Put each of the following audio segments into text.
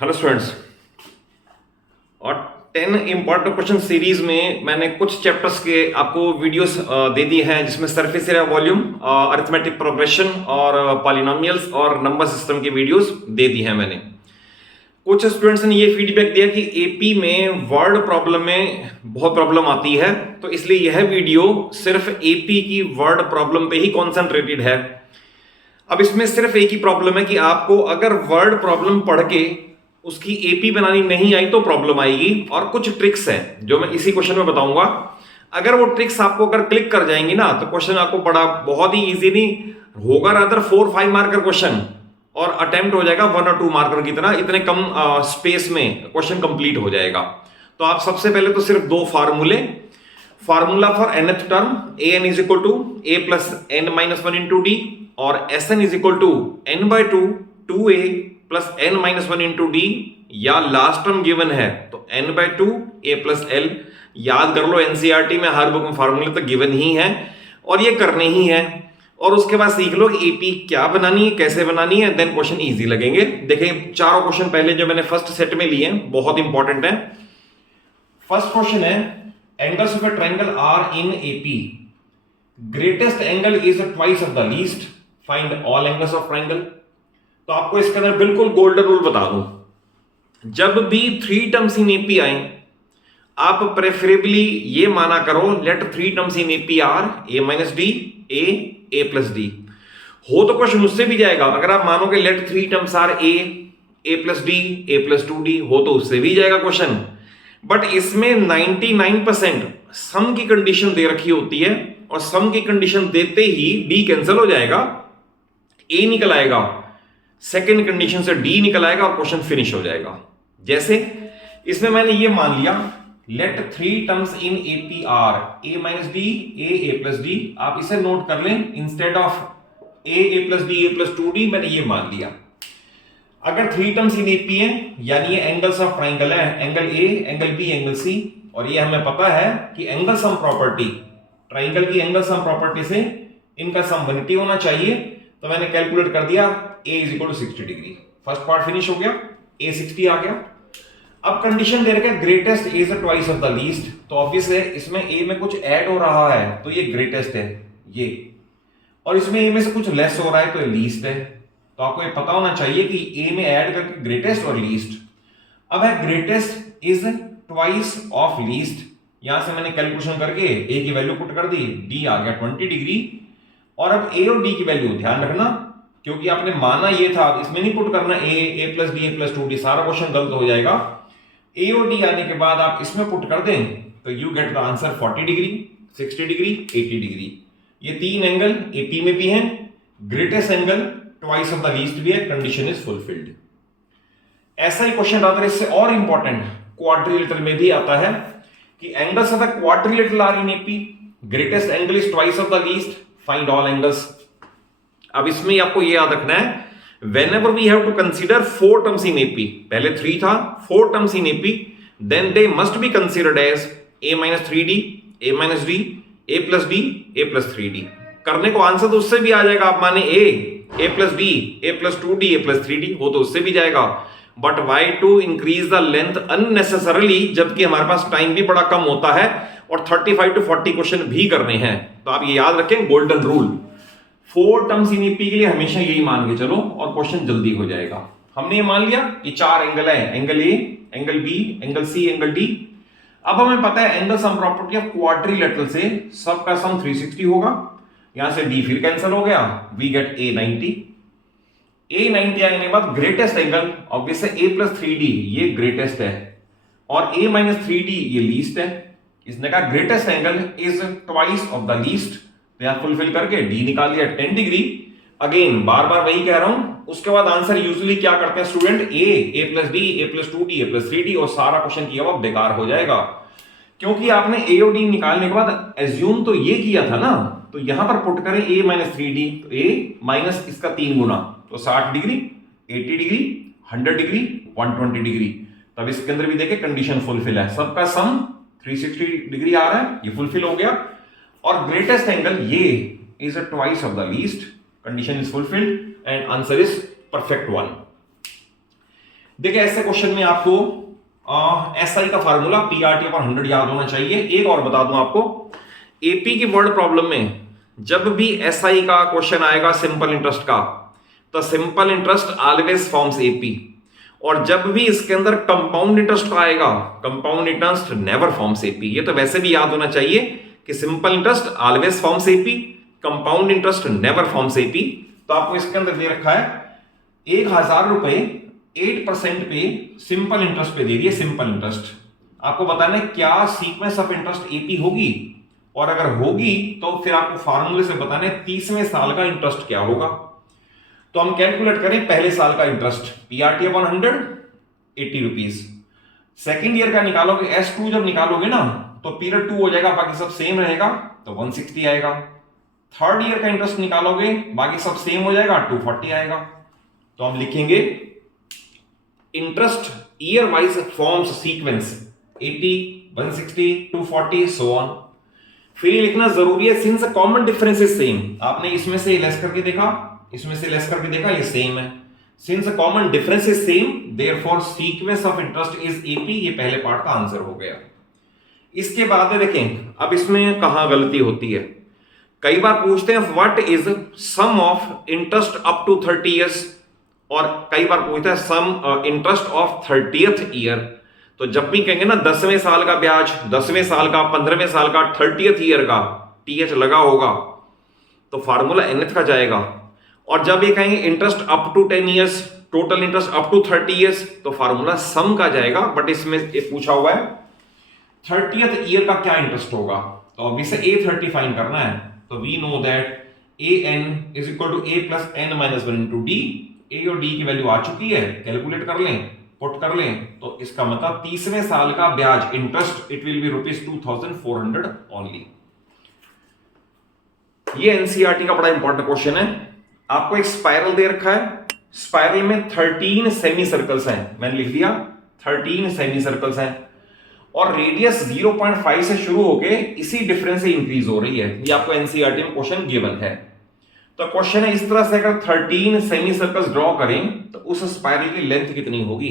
Hello students. और 10 important question series में मैंने कुछ चैप्टर्स के आपको वीडियोस दे दिए हैं, जिसमें surface area volume, arithmetic progression और पॉलिनोमियल्स और नंबर सिस्टम की वीडियोस दे दी हैं मैंने। कुछ स्टूडेंट्स ने ये फीडबैक दिया कि एपी में वर्ड प्रॉब्लम में बहुत प्रॉब्लम आती है, तो इसलिए यह वीडियो सिर्फ एपी की वर्ड प्रॉब्लम पे ही कॉन्सेंट्रेटेड है। अब इसमें सिर्फ एक ही प्रॉब्लम है कि आपको अगर वर्ड प्रॉब्लम पढ़ के उसकी एपी बनानी नहीं आई तो प्रॉब्लम आएगी, और कुछ ट्रिक्स हैं जो मैं इसी क्वेश्चन में बताऊंगा। अगर वो ट्रिक्स आपको अगर क्लिक कर जाएंगी ना, तो क्वेश्चन आपको बड़ा बहुत ही इजी नहीं होगा, रादर 4-5 मार्कर क्वेश्चन, और अटेम्प्ट हो जाएगा 1 और 2 मार्कर की तरह, इतने कम स्पेस में क्वेश्चन कंप्लीट हो जाएगा। तो आप सबसे पहले तो सिर्फ दो formula for nth term an is equal to a plus n minus 1 into D, और Sn is equal to n/2 2a plus n minus 1 into D, या लास्ट टर्म गिवन है तो n/2 a प्लस l। याद कर लो, NCERT में हर book में फार्मूले तो गिवन ही है और ये करने ही है। और उसके बाद सीख लो कि एपी क्या बनानी है, कैसे बनानी है, देन क्वेश्चन इजी लगेंगे। देखिए, चारों क्वेश्चन पहले जो मैंने फर्स्ट सेट में लिए हैं बहुत इंपॉर्टेंट है। फर्स्ट क्वेश्चन है, angles of a triangle are in AP, greatest angle is twice of the least, find all angles of triangle. तो आपको इसके अंदर बिल्कुल गोल्डन रूल बता दूं, जब भी 3 टर्म्स इन एपी आए, आप प्रेफरेबली ये माना करो let 3 terms in AP are a minus D, a plus D. हो तो क्वेश्चन उससे भी जाएगा, अगर आप मानोगे let 3 terms are a plus D, a plus 2d, हो तो उससे भी जाएगा क्वेश्चन। बट इसमें 99% सम की कंडीशन दे रखी होती है, और सम की कंडीशन देते ही d कैंसिल हो जाएगा, a निकल आएगा, सेकेंड कंडीशन से d निकल आएगा और क्वेश्चन फिनिश हो जाएगा। जैसे इसमें मैंने ये मान लिया let 3 terms in AP are a minus D, a plus D. आप इसे नोट कर लें, instead of a plus D, a plus 2d मैंने ये मान लिया। अगर 3 टर्म्स इन एपी है, यानी ये एंगल्स ऑफ ट्राइंगल है, angle a, angle b, angle c, और ये हमें पता है कि एंगल सम प्रॉपर्टी, ट्राइंगल की एंगल सम प्रॉपर्टी से इनका सम 180 होना चाहिए। तो मैंने कैलकुलेट कर दिया a is equal to 60 degree. First part finish हो गया, a 60 आ गया। अब कंडीशन दे रखा है greatest is twice of the least, तो ऑब्वियस है इसमें a में कुछ ऐड हो रहा है तो ये ग्रेटेस्ट है ये, और इसमें a में से कुछ लेस हो रहा है तो ये लीस्ट है। तो आपको ये पता होना चाहिए कि a में ऐड करके ग्रेटेस्ट और लीस्ट। अब है greatest is twice of least, यहां से मैंने कैलकुलेशन करके a की वैल्यू पुट कर दी, d आ गया 20 डिग्री। और अब a और d की वैल्यू ध्यान रखना, क्योंकि आपने माना ये था, इसमें नहीं पुट करना a plus D, a plus 2d, सारा क्वेश्चन गलत हो जाएगा। a और d आने के बाद आप इसमें पुट कर दें तो you get the answer 40 degree, 60 degree, 80 degree. ये 3 एंगल एपी में भी हैं, greatest angle twice of the least भी है, कंडीशन इज फुलफिल्ड। ऐसा ही क्वेश्चन आता है, इससे और इंपॉर्टेंट क्वाड्रिलेटरल में भी आता है कि angles of the quadrilateral are in AP, greatest angle is twice of the least, find all angles. अब इसमें आपको ये याद रखना है, whenever we have to consider 4 terms in AP, पहले 3 था, 4 terms in AP, then they must be considered as a minus 3d, a minus d, a plus d, a plus 3d। करने को आंसर तो उससे भी आ जाएगा, आप माने a plus d, a plus 2d, a plus 3d, हो तो उससे भी जाएगा। But why to increase the length unnecessarily, जबकि हमारे पास टाइम भी बड़ा कम होता है और 35 to 40 क्वेश्चन भी करने हैं। तो आप ये याद रखें golden rule, 4 terms in AP के लिए हमेशा यही मान के चलो और क्वेश्चन जल्दी हो जाएगा। हमने ये मान लिया कि 4 एंगल है, angle A, angle B, angle C, angle D. अब हमें पता है angle sum property of quadrilateral से सबका सम 360 होगा, यहां से डी फिर कैंसिल हो गया, वी गेट a 90। a 90 आने के बाद ग्रेटेस्ट एंगल ऑब्वियस है a प्लस 3d, ये ग्रेटेस्ट है, और a माइनस 3d ये लीस्ट है। इसने कहा greatest angle is twice of the least, तो यहां फुलफिल करके d निकाल लिया 10 डिग्री। अगेन बार बार वही कह रहा हूं, उसके बाद आंसर यूजुअली क्या करते हैं student, a plus D, a plus 2d, a plus 3d, और सारा क्वेश्चन किया हुआ बेकार हो जाएगा, क्योंकि आपने a और d निकालने के बाद एज्यूम तो ये किया था ना, तो यहां पर पुट करें a माइनस 3d, तो a माइनस इसका 3 गुना, तो 60 डिग्री, 80 डिग्री, 100 डिग्री, 120 डिग्री। तब इसके अंदर भी देखे कंडीशन फुलफिल है, सबका सम 360 डिग्री आ रहा है, ये फुलफिल हो गया। और ग्रेटेस्ट एंगल ये is a twice of the least, condition is fulfilled and answer is perfect one. देखिए ऐसे क्वेश्चन में आपको एसआई का फार्मूला पीआरटी अपॉन 100 याद होना चाहिए। एक और बता दूं आपको, एपी की वर्ड प्रॉब्लम में जब भी एसआई का क्वेश्चन आएगा सिंपल इंटरेस्ट का, तो simple interest always forms AP, और जब भी इसके अंदर कंपाउंड इंटरेस्ट का आएगा, compound interest never forms AP. ये तो वैसे भी याद होना चाहिए कि simple interest always forms AP, compound interest never forms AP. तो आपको इसके अंदर दे रखा है 1000 रुपए 8% पे सिंपल इंटरेस्ट पे दे दिए। सिंपल इंटरेस्ट आपको बताना है क्या सीक्वेंस ऑफ इंटरेस्ट एपी होगी, और अगर होगी तो फिर आपको फार्मूले से बताना है 30वें साल का इंटरेस्ट क्या होगा। तो हम कैलकुलेट करें पहले साल का interest, PRT upon 100 80 rupees. Second year का निकालोगे, S2 जब निकालोगे ना तो पीरियड 2 हो जाएगा, बाकी सब सेम रहेगा तो 160 आएगा। थर्ड ईयर का इंटरेस्ट निकालोगे, बाकी सब सेम हो जाएगा, 240 आएगा। तो हम लिखेंगे interest year wise forms sequence 80 160 240 so on. फिर ये लिखना जरूरी है since common difference is same. आपने इसमें से लेस करके देखा, इसमें से लेस करके देखा, ये सेम है। Since common difference is same therefore sequence of interest is AP. ये पहले पार्ट का आंसर हो गया। इसके बाद देखें अब इसमें कहां गलती होती है। कई बार पूछते हैं what is sum of interest up to 30 years, और कई बार पूछते हैं some interest of 30th year. तो जब भी कहेंगे ना 10वें साल का ब्याज, 10वें साल का, 15वें साल का, 30th ईयर का टीएच लगा होगा तो फार्मूला nth का जाएगा। और जब ये कहेंगे interest up to 10 years, total interest up to 30 years, तो फार्मूला सम का जाएगा। बट इसमें ये पूछा हुआ है 30th ईयर का क्या इंटरेस्ट होगा, तो ऑब्वियसली A30 फाइंड करना है। तो we know that AN is equal to A plus N minus 1 into D। A और D की वैल्यू आ चुकी है, कैलकुलेट कर लें, पुट कर लें। तो इसका मतलब 30वें साल का ब्याज interest it will B ₹2400 only. ये एनसीईआरटी का बड़ा इंपॉर्टेंट क्वेश्चन है। आपको एक स्पाइरल दे रखा है, स्पाइरल में 13 सेमी सर्कल्स हैं, मैंने लिख दिया 13 सेमी सर्कल्स हैं, और रेडियस 0.5 से शुरू होके इसी डिफरेंस से इंक्रीज हो रही है। ये आपको एनसीईआरटी में क्वेश्चन गिवन है। तो क्वेश्चन है इस तरह से, अगर 13 सेमी सर्कल्स ड्रॉ करें तो उस स्पाइरल की लेंथ कितनी होगी।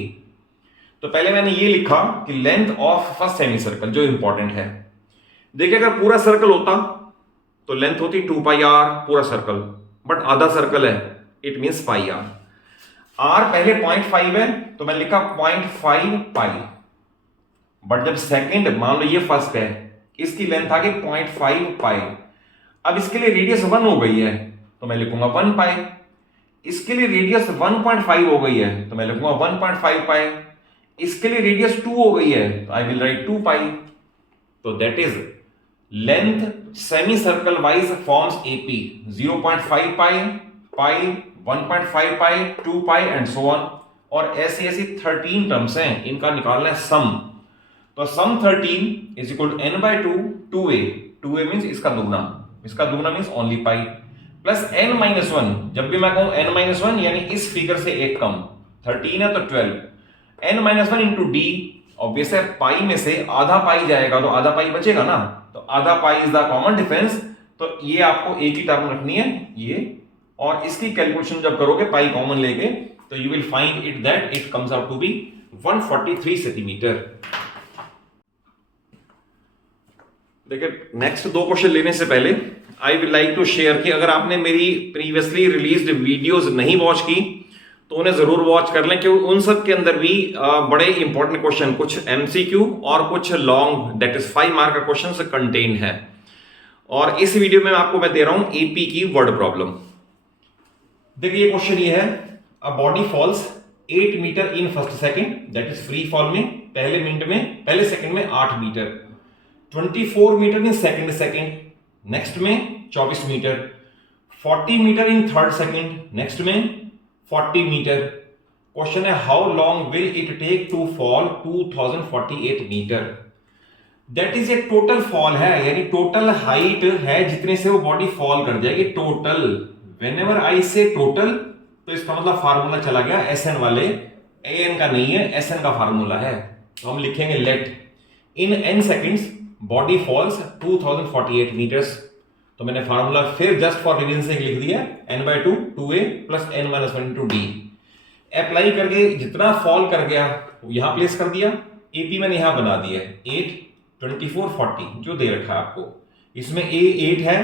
तो पहले मैंने ये लिखा कि length of first semi circle जो इंपॉर्टेंट है। देखिए अगर पूरा सर्कल होता तो लेंथ होती 2πr पूरा सर्कल, बट आधा सर्कल है इट मींस πr। r पहले 0.5 है तो मैं लिखा 0.5 पाई, बट जब सेकंड मान लो ये फर्स्ट है, इसकी लेंथ आ गई 0.5 पाई। अब इसके लिए रेडियस 1 हो गई है तो मैं लिखूंगा 1 पाई। इसके लिए रेडियस 1.5 हो गई है तो मैं लिखूंगा 1.5 पाई। इसके लिए रेडियस 2 हो गई है तो आई विल राइट 2 पाई। तो that is length semi circle wise forms AP 0.5 pi, pi, 1.5 pi, 2 pi and so on. और ऐसी ऐसी 13 टर्म्स हैं, इनका निकालना है सम। तो sum 13 is equal to n/2 2a। 2a means इसका दुगना मींस ओनली पाई, प्लस n-1। जब भी मैं कहूं n-1 यानी इस फिगर से एक कम, 13 है तो 12, n-1 इंटू d। ऑब्वियस है पाई में से आधा पाई जाएगा तो आधा पाई बचेगा ना, तो आधा pi is the common difference. तो ये आपको एक ही टर्म रखनी है ये, और इसकी कैलकुलेशन जब करोगे पाई कॉमन लेके तो you will find it that it comes out to be 143 centimetre. देखिए नेक्स्ट दो क्वेश्चन लेने से पहले I will like to share कि अगर आपने मेरी प्रीवियसली रिलीज्ड वीडियोस नहीं वॉच की तो उन्हें जरूर वॉच कर लें, क्योंकि उन सब के अंदर भी बड़े इंपॉर्टेंट क्वेश्चन, कुछ एमसीक्यू और कुछ लॉन्ग दैट इज 5 मार्क का क्वेश्चन कंटेन है। और इस वीडियो में आपको मैं दे रहा हूं एपी की वर्ड प्रॉब्लम। देखिए क्वेश्चन ये है, a body falls 8 metre in first second, that is free fall में पहले सेकंड में 8 metre, 24 metre in second, next में 24 metre, 40 metre in third second, next में 40 मीटर। क्वेश्चन है how long will it take to fall 2048 metre. That is a total fall है, यानी total height है जितने से वो बॉडी फॉल कर जाएगी टोटल। व्हेनेवर आई से टोटल तो इसका मतलब फार्मूला चला गया एसएन वाले, एएन का नहीं है, एसएन का फार्मूला है। तो हम लिखेंगे let in n seconds body falls 2048 metres. तो मैंने फार्मूला फिर जस्ट फॉर रिवीजन से लिख दिया n/2 2a plus n-1 into d। Apply करके जितना फॉल कर गया यहां प्लेस कर दिया, एपी मैंने यहां बना दिया है 8, 24, 40 जो दे रखा है आपको। इसमें ए 8 है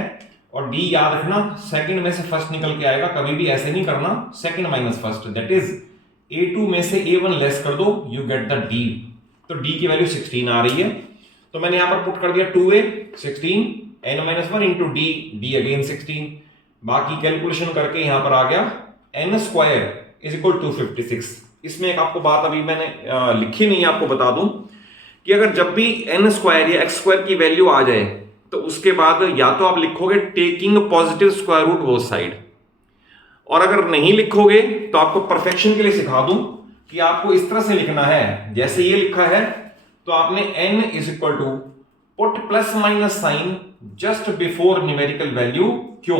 और डी याद रखना सेकंड में से फर्स्ट निकल के आएगा, कभी भी ऐसे नहीं करना second minus first, that is A2 में से A1 लेस कर दो, यू गेट द D। तो D की वैल्यू 16 आ रही है, तो मैंने यहां पर पुट कर दिया 2A 16 n-1 into D, D again 16, बाकी कैलकुलेशन करके यहां पर आ गया n square is equal to 56। इसमें एक आपको बात अभी मैंने लिखी नहीं है, आपको बता दूं कि अगर जब भी n स्क्वायर या x स्क्वायर की वैल्यू आ जाए तो उसके बाद या तो आप लिखोगे taking positive square root both side, और अगर नहीं लिखोगे तो आपको परफेक्शन के लिए सिखा दूं कि आपको इस तरह से लिखना है, जैसे ये लिखा है तो आपने n is equal to put plus minus sign just before numerical value. क्यों?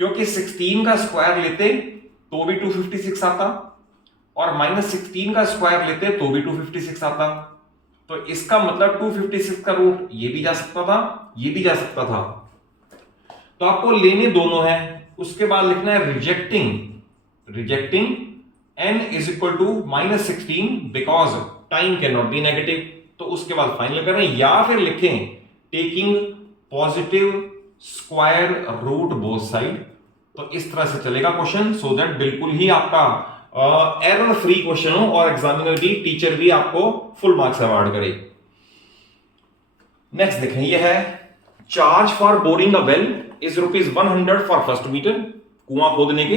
क्योंकि 16 का स्क्वायर लेते तो भी 256 आता और माइनस 16 का स्क्वायर लेते तो भी 256 आता, तो इसका मतलब 256 का रूट ये भी जा सकता था, ये भी जा सकता था, तो आपको लेने दोनों है। उसके बाद लिखना है rejecting n is equal to minus 16 because time can not be negative, तो उसके बाद फाइनल करें या फिर लिखें taking positive square root both side. तो इस तरह से चलेगा क्वेश्चन, सो दैट बिल्कुल ही आपका एरर फ्री क्वेश्चन हो और एग्जामिनर भी टीचर भी आपको फुल मार्क्स अवार्ड करे। नेक्स्ट देखें, यह है charge for boring a well is ₹100 for first metre, कुआं खोदने के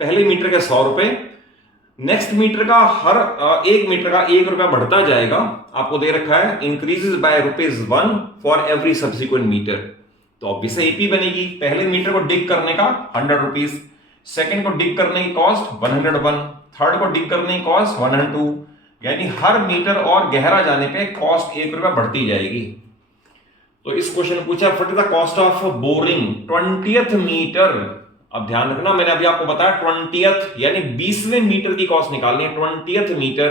पहले मीटर के 100 रुपए, नेक्स्ट मीटर का हर एक मीटर का ₹1 बढ़ता जाएगा, आपको दे रखा है increases by ₹1 for every subsequent metre. तो ऑब्वियस एपी बनेगी, पहले मीटर को डिग करने का ₹100, सेकंड को डिग करने की कॉस्ट 101, थर्ड को डिग करने की कॉस्ट 102, यानी हर मीटर और गहरा जाने पे कॉस्ट ₹1 बढ़ती जाएगी। तो इस क्वेश्चन में पूछा what is the cost of boring 20th metre. अब ध्यान रखना, मैंने अभी आपको बताया 20th यानी 20वें मीटर की कॉस्ट निकालनी है 20th मीटर,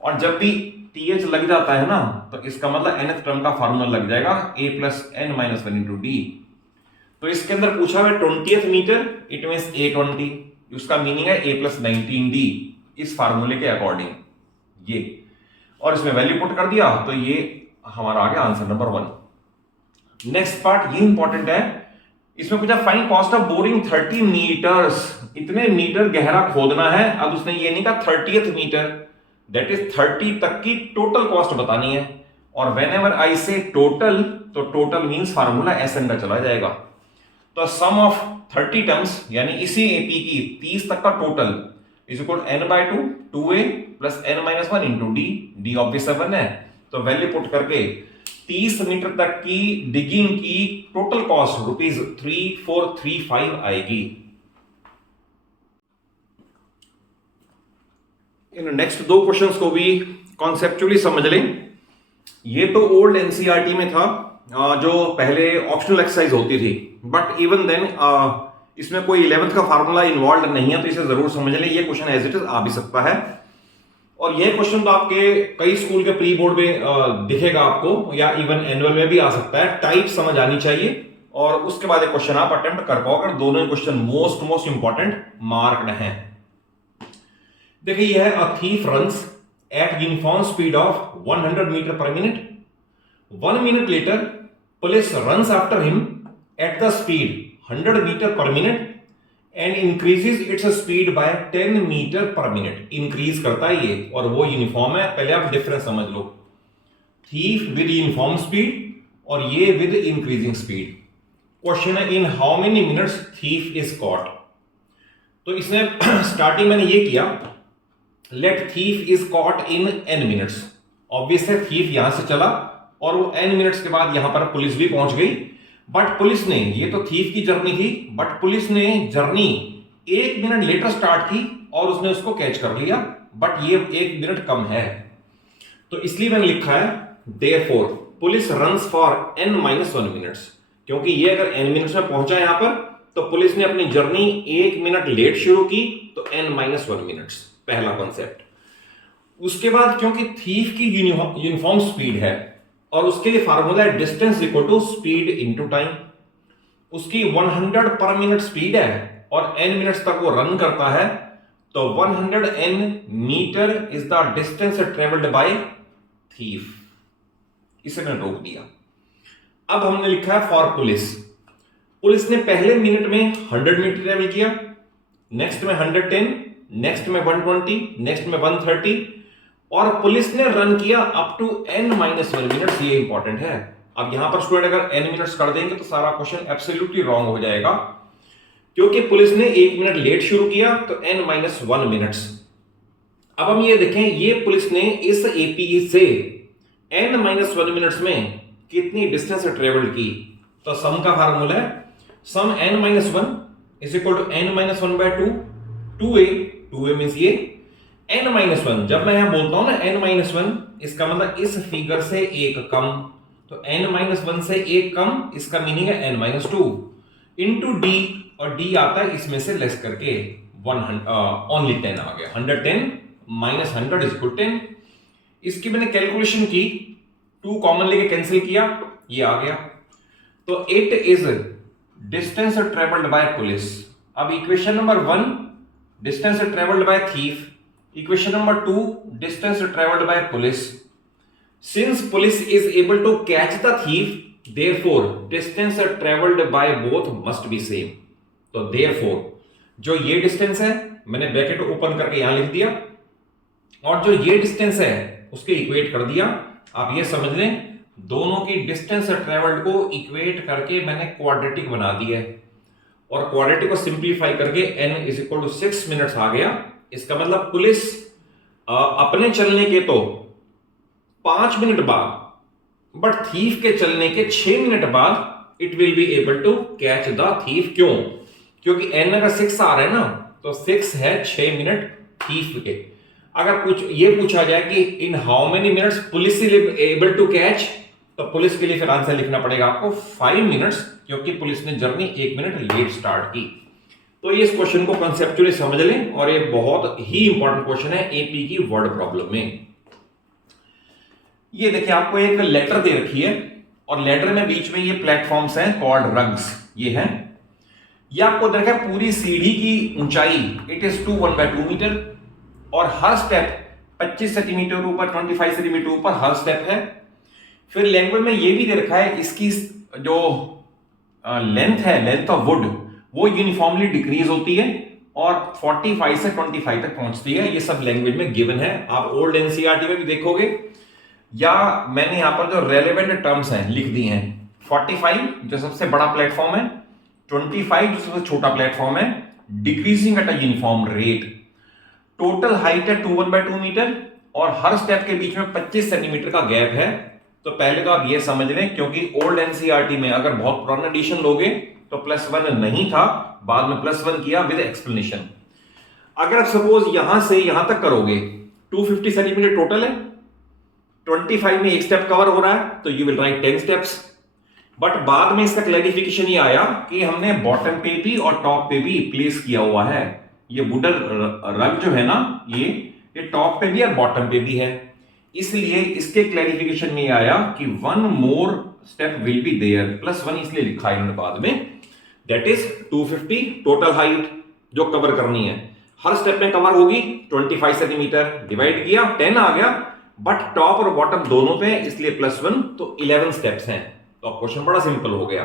और जब भी th लग जाता है ना तो इसका मतलब nth टर्म का फार्मूला लग जाएगा a plus n-1 into D. तो इसके अंदर पूछा है 20th metre, it means A20, उसका मीनिंग है a प्लस 19d इस फार्मूले के अकॉर्डिंग ये, और इसमें वैल्यू पुट कर दिया तो ये हमारा आ गया आंसर नंबर 1। नेक्स्ट पार्ट ये इंपॉर्टेंट है, इसमें पूछा find cost of boring 30 metres, इतने मीटर गहरा खोदना है। अब उसने ये नहीं कहा 30th मीटर, दैट इज 30 तक की टोटल कॉस्ट बतानी है, और वेन एवर आई से टोटल तो टोटल मींस फार्मूला SN का चला जाएगा। तो सम ऑफ 30 टर्म्स यानी इसी एपी की 30 तक का total is equal n/2 2a plus n-1 into D, D obvious 1 है, तो वैल्यू पुट करके 30 मीटर तक की डिगिंग की टोटल कॉस्ट ₹3435 आएगी। इन नेक्स्ट दो क्वेश्चंस को भी कॉन्सेप्चुअली समझ लें। ये तो ओल्ड एनसीईआरटी में था, जो पहले ऑप्शनल एक्सरसाइज होती थी, बट इवन देन इसमें कोई 11th का फार्मूला इन्वॉल्व नहीं है, तो इसे जरूर समझ लें। ये क्वेश्चन एज इट इज आ भी सकता है, और यह क्वेश्चन तो आपके कई स्कूल के प्री बोर्ड में दिखेगा आपको, या इवन एनुअल में भी आ सकता है। टाइप समझ आनी चाहिए और उसके बाद एक क्वेश्चन आप अटेम्प्ट कर पाओगे। दोनों ही क्वेश्चन मोस्ट इंपॉर्टेंट मार्क्ड हैं। देखिए यह है a thief runs at uniform speed of 100 metre per minute, 1 minute later police runs after him at the speed 100 metre per minute and increases its speed by 10 metre per minute. Increase करता है ये, और वो uniform है। पहले आप difference समझ लो, थीफ विद यूनिफॉर्म स्पीड और ये विद इंक्रीजिंग स्पीड। क्वेश्चन है in how many minutes thief is caught. तो इसने स्टार्टिंग मैंने ये किया, let thief is caught in n minutes. Obvious है थीफ यहां से चला और वो n मिनट्स के बाद यहां पर पुलिस भी पहुंच गई, बट पुलिस ने, ये तो थीफ की जर्नी थी, बट पुलिस ने जर्नी 1 मिनट लेटर स्टार्ट की और उसने उसको कैच कर लिया, बट ये 1 मिनट कम है, तो इसलिए मैंने लिखा है therefore police runs for n-1 minutes, क्योंकि ये अगर n मिनट्स में पहुंचा यहां पर तो पुलिस ने अपनी जर्नी 1 मिनट लेट शुरू की, तो n-1 मिनट्स, पहला कॉन्सेप्ट। उसके बाद क्योंकि थीफ की यूनिफॉर्म स्पीड है और उसके लिए फार्मूला है distance equal to speed into time. उसकी 100 पर मिनट स्पीड है और n मिनट्स तक वो रन करता है, तो 100 metre is the distance travelled by thief, इसे मैंने रोक दिया। अब हमने लिखा है फॉर पुलिस, पुलिस ने पहले मिनट में 100 मीटर ट्रेवल किया, नेक्स्ट में 110, नेक्स्ट में 120, नेक्स्ट में 130, और पुलिस ने रन किया अप टू n-1 मिनट्स। ये इंपॉर्टेंट है। अब यहां पर स्टूडेंट अगर n मिनट्स कर देंगे तो सारा क्वेश्चन एब्सोल्युटली रॉन्ग हो जाएगा, क्योंकि पुलिस ने 1 मिनट लेट शुरू किया तो n-1 मिनट्स। अब हम ये देखें, ये पुलिस ने इस एपी से n-1 मिनट्स में कितनी डिस्टेंस ट्रेवल की। तो सम का फार्मूला है sum n-1 is equal to n-1/2, 2a, 2a means ये n-1। जब मैं यहां बोलता हूं ना n-1, इसका मतलब इस फिगर से एक कम, तो n-1 से एक कम, इसका मीनिंग है n-2 इंटू d, और d आता है इसमें से लेस करके, ओनली 10 आ गया। 110 माइनस 100 इज इक्वल 10। इसकी मैंने कैलकुलेशन की, 2 कॉमन लेके कैंसिल किया, ये आ गया। तो it is distance travelled by police. अब equation number 1 distance travelled by thief, equation number 2 distance travelled by police. Since police is able to catch the thief, therefore distance traveled by both must be same। तो therefore जो ये distance है मैंने bracket open करके यहां लिख दिया, और जो ये डिस्टेंस है उसके इक्वेट कर दिया। आप ये समझ लें दोनों की डिस्टेंस ट्रेवल्ड को इक्वेट करके मैंने क्वाड्रेटिक बना दिया है, और क्वाड्रेटिक को सिंप्लीफाई करके n is equal to 6 minutes आ गया। इसका मतलब पुलिस अपने चलने के तो 5 मिनट बाद, बट थीफ के चलने के 6 मिनट बाद it will be able to catch the thief. क्यों? क्योंकि n अगर 6 आ रहा है ना, तो 6 है 6 मिनट थीफ के। अगर कुछ ये पूछा जाए कि in how many minutes police is able to catch, तो पुलिस के लिए फिर आंसर लिखना पड़ेगा आपको 5 मिनट्स, क्योंकि पुलिस ने जर्नी 1 मिनट लेट स्टार्ट की। तो ये इस क्वेश्चन को कंसेप्चुअली समझ लें, और ये बहुत ही इंपॉर्टेंट क्वेश्चन है एपी की वर्ड प्रॉब्लम में। ये देखिए आपको एक लेटर दे रखी है, और लेटर में बीच में ये प्लेटफॉर्म्स हैं कॉल्ड रग्स, ये हैं। ये आपको देखा है पूरी सीढ़ी की ऊंचाई इट इज 1/2 मीटर, और हर स्टेप 25 सेंटीमीटर ऊपर, 25 सेंटीमीटर ऊपर हर स्टेप है। फिर लैंग्वेज में ये भी दे रखा है इसकी जो लेंथ है, लेंथ ऑफ वुड, वो यूनिफॉर्मली डिक्रीज होती है और 45 से 25 तक पहुंचती है। ये सब लैंग्वेज में गिवन है, आप ओल्ड एनसीईआरटी में भी देखोगे, या मैंने यहां पर जो रेलेवेंट टर्म्स हैं लिख दी हैं। 45 जो सबसे बड़ा प्लेटफॉर्म है, 25 जो सबसे छोटा प्लेटफॉर्म है, decreasing at a uniform rate. Total height है 1/2 मीटर, और हर स्टेप के बीच में 25 सेंटीमीटर का गैप है। तो पहले तो आप ये समझ लें, क्योंकि ओल्ड एनसीईआरटी में अगर बहुत पुराना एडिशन लोगे तो +1 नहीं था, बाद में +1 किया विद एक्सप्लेनेशन। अगर आप सपोज यहां से यहां तक करोगे, 250 सेंटीमीटर टोटल है, 25 में एक स्टेप कवर हो रहा है, तो you will write 10 steps. But बाद में इसका क्लैरिफिकेशन ये आया कि हमने बॉटम पे भी और टॉप पे भी प्लेस किया हुआ है। ये वुडन रग जो है ना, ये टॉप पे भी और बॉटम पे भी है, इसलिए इसके क्लैरिफिकेशन में आया कि 1 more step will be there, +1 इसलिए लिखा है इन्होंने बाद में। दैट इज 250 टोटल हाइट जो कवर करनी है, हर स्टेप में कवर होगी 25 सेंटीमीटर, डिवाइड किया 10 आ गया, बट टॉप और बॉटम दोनों पे इसलिए +1, तो 11 स्टेप्स हैं। तो अब क्वेश्चन बड़ा सिंपल हो गया,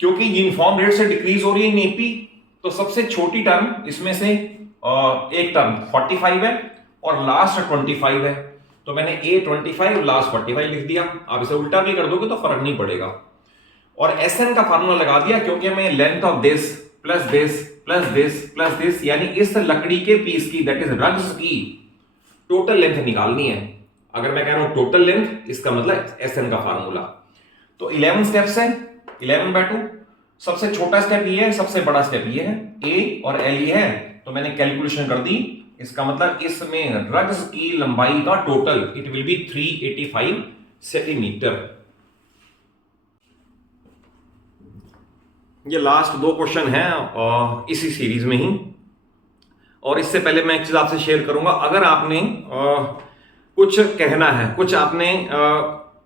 क्योंकि यूनिफॉर्म रेट से डिक्रीज हो रही है नेपी, तो सबसे छोटी टर्म इसमें से एक टर्म 45 है और लास्ट 25 है, तो मैंने a 25 लास्ट 45 लिख दिया। आप इसे उल्टा भी कर दोगे तो फर्क नहीं पड़ेगा। और SN का फार्मूला लगा दिया, क्योंकि हमें length of this plus this plus this plus this, यानी इस लकड़ी के पीस की, दैट इज रग्स की टोटल लेंथ निकालनी है। अगर मैं कह रहा हूं टोटल लेंथ, इसका मतलब SN का फार्मूला। तो 11 स्टेप्स है, 11/2। सबसे छोटा स्टेप ये है, सबसे बड़ा स्टेप ये है, A और L ये है, तो मैंने कैलकुलेशन कर दी। इसका मतलब इसमें रग्स की लंबाई का total it will B 385 centimetre. ये लास्ट 2 क्वेश्चन हैं इसी सीरीज में ही, और इससे पहले मैं एक चीज आपसे शेयर करूंगा। अगर आपने कुछ कहना है, कुछ आपने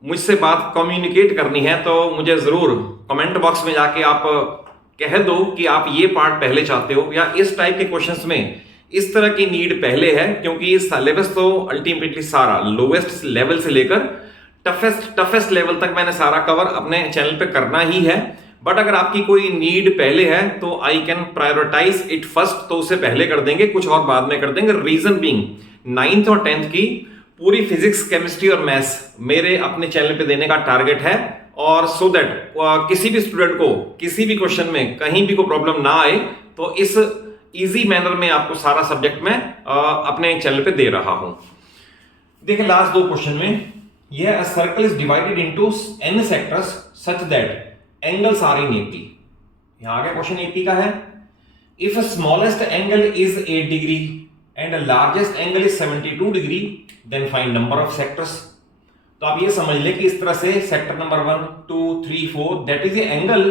मुझसे बात कम्युनिकेट करनी है, तो मुझे जरूर कमेंट बॉक्स में जाके आप कह दो कि आप ये पार्ट पहले चाहते हो, या इस टाइप के क्वेश्चंस में इस तरह की नीड पहले है, क्योंकि सिलेबस तो अल्टीमेटली सारा लोएस्ट लेवल से लेकर टफेस्ट लेवल तक मैंने सारा कवर अपने चैनल पे करना ही है। बट अगर आपकी कोई नीड पहले है तो I can prioritise it first, तो उसे पहले कर देंगे, कुछ और बाद में कर देंगे। रीजन बीइंग 9th और 10th की पूरी फिजिक्स, केमिस्ट्री और मैथ्स मेरे अपने चैनल पे देने का टारगेट है, और सो दैट किसी भी स्टूडेंट को किसी भी क्वेश्चन में कहीं भी कोई प्रॉब्लम ना आए, तो इस इजी मैनर में आपको सारा सब्जेक्ट में अपने चैनल पे दे रहा हूं। देखिए लास्ट 2 क्वेश्चन में यह a circle is divided into n sectors such that angles are in AP। यहां आगे क्वेश्चन AP का है। If smallest angle is 8 degree and largest angle is 72 degree, then find number of sectors. तो आप ये समझ लें कि इस तरह से sector number 1 2 3 4 that is a angle,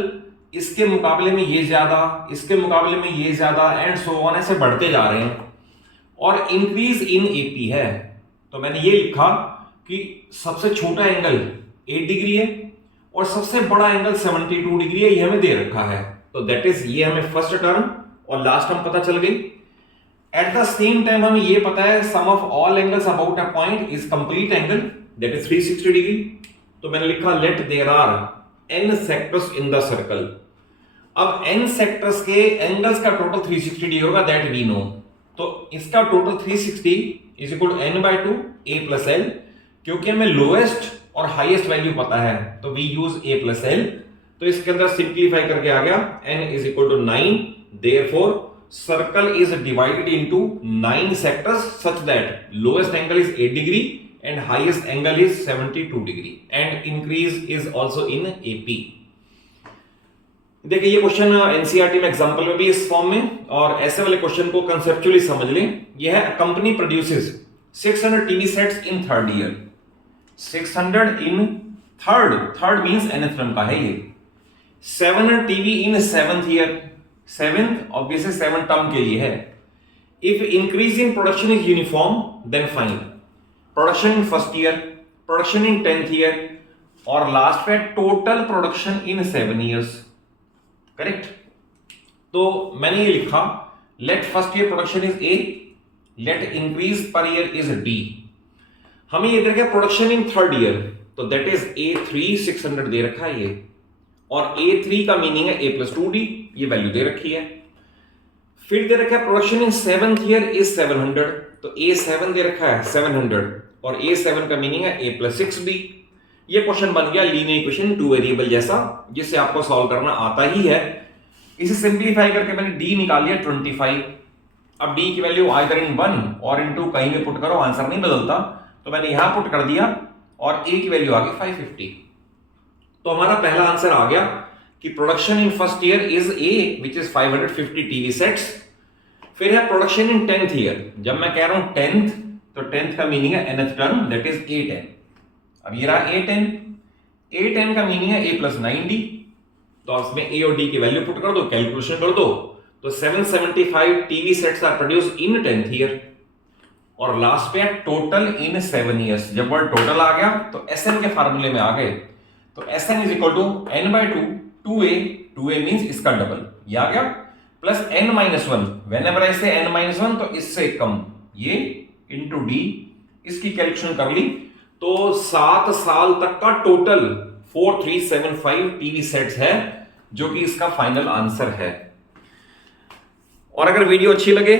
इसके मुकाबले में ये ज्यादा, इसके मुकाबले में ये ज्यादा, एंड सो ऑन, ऐसे बढ़ते जा रहे हैं, और इंक्रीज इन AP है। तो मैंने ये लिखा कि सबसे छोटा एंगल 8 डिग्री है और सबसे बड़ा एंगल 72 डिग्री है, ये हमें दे रखा है। तो दैट इज, ये हमें फर्स्ट टर्म और लास्ट टर्म पता चल गई। एट द सेम टाइम हमें ये पता है sum of all angles about a point is complete angle, that is 360 degree. तो मैंने लिखा let there are n sectors in the circle. अब n सेक्टर्स के एंगल्स का टोटल 360 डिग्री होगा, दैट वी नो। तो इसका total 360 is equal to n/2 a plus l, क्योंकि हमें लोएस्ट और हाईएस्ट वैल्यू पता है तो we use a plus l। तो इसके अंदर सिंप्लीफाई करके आ गया n is equal to 9, therefore circle is divided into 9 sectors such that lowest angle is 8 degree and highest angle is 72 degree and increase is also in AP। देखिए ये question NCERT में example में भी इस form में, और ऐसे वाले क्वेश्चन को कंसेप्चुअली समझ लें। यह है company produces 600 TV sets in 3rd year. 600 इन थर्ड मींस nth टर्म का है ये। 700 TV in 7th year, 7th obviously 7 term के लिए है। If increase in production is uniform then find production in 1st year, production in 10th year, और last पे total production in 7 years. Correct. तो मैंने ये लिखा let first year production is A, let increase per year is D। हमें ये दे रखा है प्रोडक्शन इन 3rd ईयर, तो दैट इज A3 600 दे रखा है ये, और A3 का मीनिंग है A प्लस 2D, ये वैल्यू दे रखी है। फिर दे रखा है production in 7th year is 700, तो A7 दे रखा है 700, और A7 का मीनिंग है A प्लस 6D। ये क्वेश्चन बन गया लीनियर इक्वेशन 2 वेरिएबल जैसा, जिसे आपको सॉल्व करना आता ही है। इसे सिंप्लीफाई करके मैंने D निकाल लिया 25। अब D की वैल्यू आइदर इन 1 और इन 2 कहीं भी पुट करो, आंसर नहीं बदलता, तो मैंने यहां पुट कर दिया, और A की वैल्यू आ गई 550। तो हमारा पहला आंसर आ गया कि production in 1st year is A which is 550 TV sets. फिर है प्रोडक्शन इन 10th ईयर। जब मैं कह रहा हूं 10th, तो 10th का मीनिंग है nth term, that is A10। अब ये रहा A10, A10 का मीनिंग है A प्लस 9D। तो आप इसमें A और D की वैल्यू पुट कर दो, कैलकुलेशन कर दो, तो 775 TV sets are produce in 10th year, और लास्ट पे है टोटल इन 7 इयर्स। जब वर्ड टोटल आ गया तो SN के फार्मूले में आ गए, तो SN is equal to n/2 2a, 2a means इसका डबल, ये आ गया, प्लस n-1। व्हेनेवर आई से n-1 तो इससे कम, ये इनटू D, इसकी कैलकुलेशन कर ली, तो 7 साल तक का टोटल 4375 टीवी सेट्स है, जो कि इसका फाइनल आंसर है। और अगर वीडियो अच्छी लगे,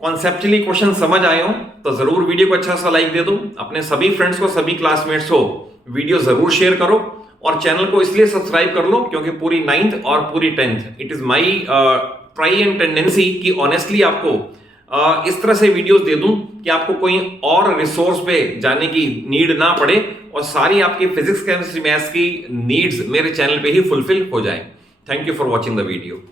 कॉन्सेप्चुअली क्वेश्चन समझ आए हो, तो जरूर वीडियो को अच्छा सा लाइक दे दो, अपने सभी फ्रेंड्स को, सभी क्लासमेट्स को वीडियो जरूर शेयर करो, और चैनल को इसलिए सब्सक्राइब कर लो क्योंकि पूरी 9th और पूरी 10th it is my try and tendency कि ऑनेस्टली आपको इस तरह से वीडियोस दे दूं कि आपको कोई और रिसोर्स पे जाने की नीड ना पड़े, और सारी आपकी फिजिक्स केमिस्ट्री मैथ्स की नीड्स मेरे चैनल पे ही फुलफिल हो जाए। Thank you for watching the video.